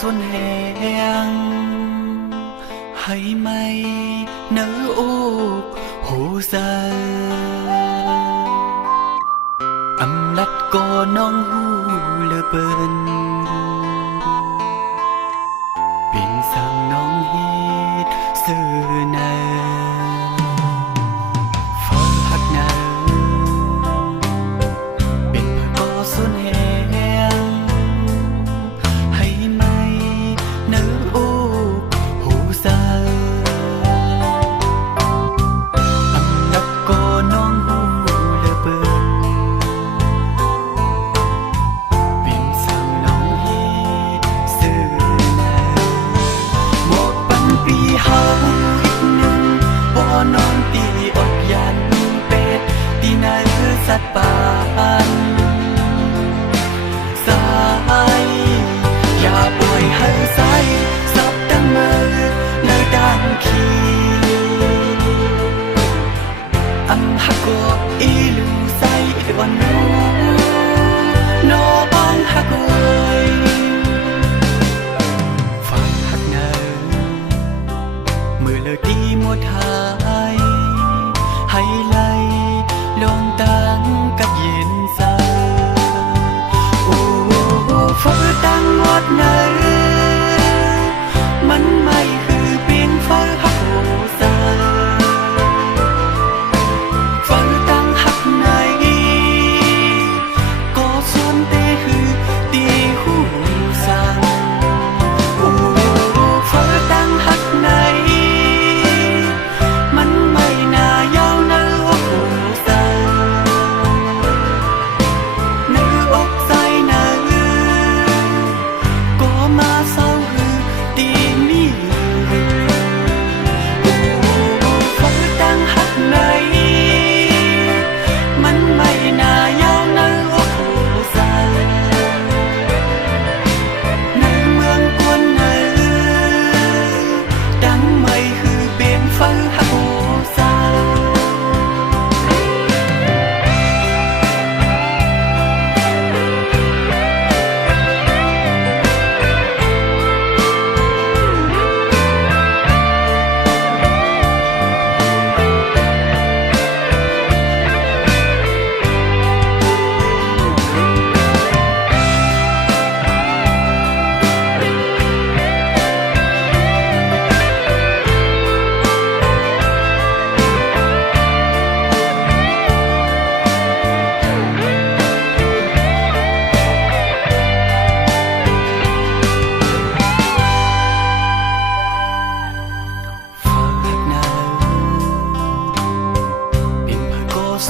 xuân hẹn hay mây nở úp hồ giờ âm lắt có nong hu lơ bần biển sang nong hít sơ nà phở hạt nà biển phở có xuân hẹn sát bàn dàiอย่าปล่อยให้สายซับตั้งมือในด้านขีอันหักก็อีลูใส่วันนู้นอบางหักเลยฟังหักเนอมือเลยดีหมดหายให้ไล่ลงตั้งกับเย็นซาโอ้ฝนตั้งงดเนอมันไม่คือเพียงฟ้าหักโอซาฝนตั้งหักไหนก็ส่วนเตคือตีหูสังโอ้ฝนตั้งหักไหนมันไม่น่ายาวเนอ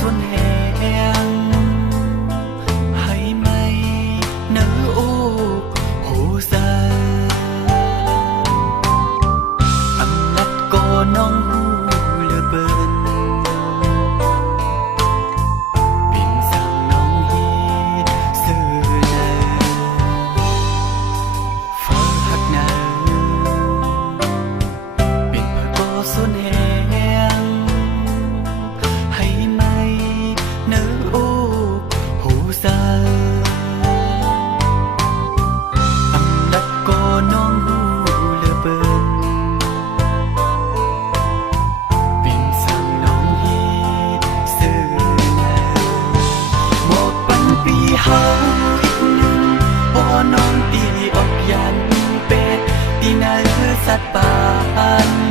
xuân hẹn hay mây nở úp hồ giờ âm lắt có nong hu lơ bần biển sang nong hít sơ nà phở hạt nà biển phở có xuân hẹn sát bàn